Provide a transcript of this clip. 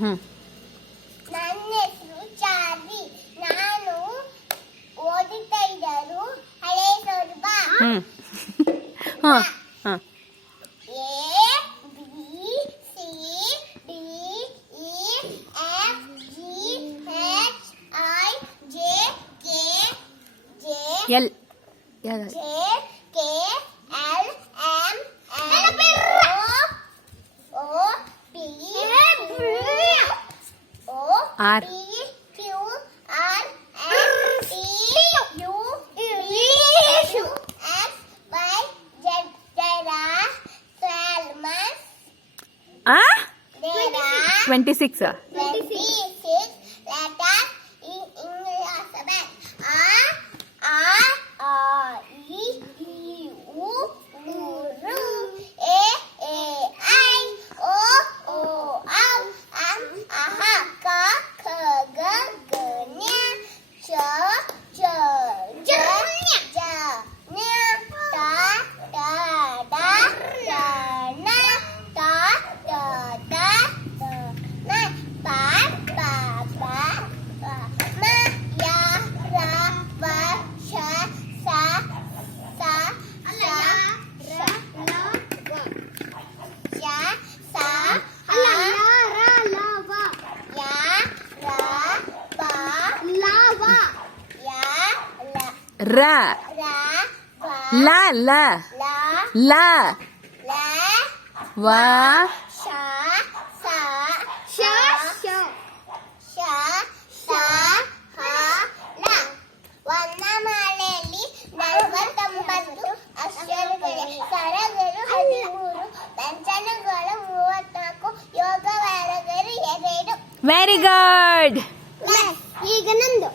ನನ್ನ ಹೆಸರು ಚಾರ್ವಿ. ನಾನು ಓದುತ್ತಾ ಇದ್ದರು ಹಳೆ Soraba. A B C D E F G H I J K L J K L M O P O R P Q R S T U V X Y Z. There are 12 months. 26 26 letters in English alphabet. A, E, U, U, A, I, O, Au, Aha, Ka, Kha, Ga, Ga, Nya, Cha, Ja, Nya, Ta, Da, Na, Ta, Da, Na, Pa, Ma, Ya, Ra, Va, Sha, Sa, Ya, Sa, Ha, Ya, Ra, Ba, Ya, ರ Ra, Ba, ಲ ಲ La, ಲ La, ವ Sha, Sa, Sha, Sa, Ha, La. ವರ್ಣಮಾಲೆಯಲ್ಲಿ 49 ಅಕ್ಷರಗಳಿವೆ. ಸ್ವರಗಳು 13, ವ್ಯಂಜನಗಳು 34, ಯೋಗವಾರಗಳು 2. Very good. ಈಗ ನಂದು